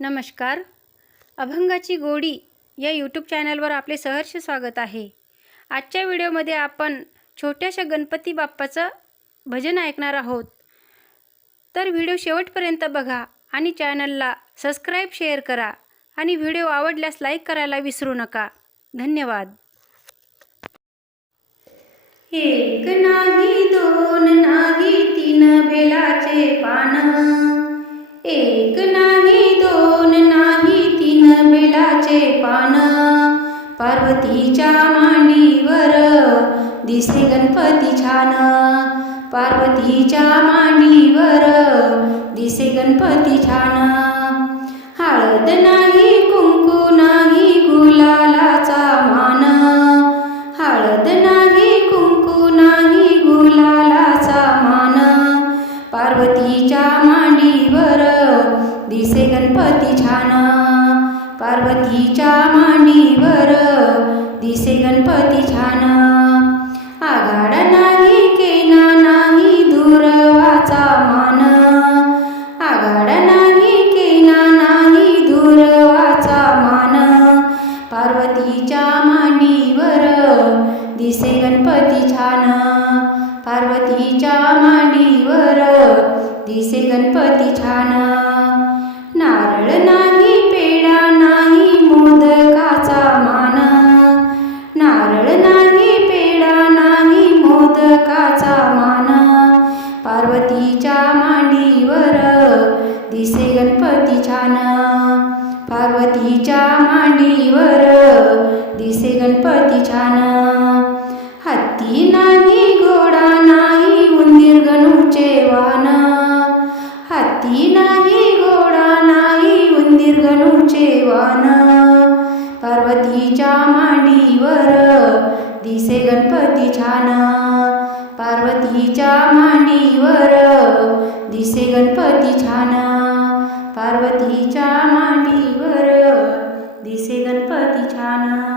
नमस्कार. अभंगाची गोडी या यूट्यूब चॅनलवर आपले सहर्ष स्वागत आहे. आजच्या व्हिडिओमध्ये आपण छोट्याशा गणपती बाप्पाचं भजन ऐकणार आहोत. तर व्हिडिओ शेवटपर्यंत बघा आणि चॅनलला सबस्क्राईब शेअर करा आणि व्हिडिओ आवडल्यास लाईक करायला विसरू नका. धन्यवाद. एक नाही दोन नाही तीन बेलाचे पान, एक नाही दोन नाही तीन बेलाचे पान, पार्वतीच्या मांडीवर दिसे गणपती छान, पार्वतीच्या मांडीवर दिसे गणपती छान. हळद नाही कुंकू नाही गुलालाचा मान, हळद नाही कुंकू नाही गुलालाचा मान, पार्वतीच्या मांडीवर दिसे गणपती छान, पार्वतीच्या मांडीवर दिसे गणपती छान. आघाडा नाही केना नाही दुर्वाचा मान, आघाडा नाही केना नाही दुर्वाचा मान, पार्वतीच्या मांडीवर दिसे गणपती छान, पार्वतीच्या मांडीवर दिसे गणपती छान. नारळ नाही पेढा नाही मोदकाचा मान, नारळ नाही पेढा नाही मोदकाचा मान, पार्वतीच्या मांडीवर दिसे गणपती छान, पार्वतीच्या मांडीवर दिसे गणपती छान. हत्ती नाही घोडा नाही उंदीर गणूचे वाहन, हत्ती नाही घोडा नाही उंदीर गणूचे वाहन, पार्वतीच्या मांडीवर दिसे गणपती छान, पार्वतीच्या मांडीवर दिसे गणपती छान, पार्वतीच्या मांडीवर दिसे गणपती छान.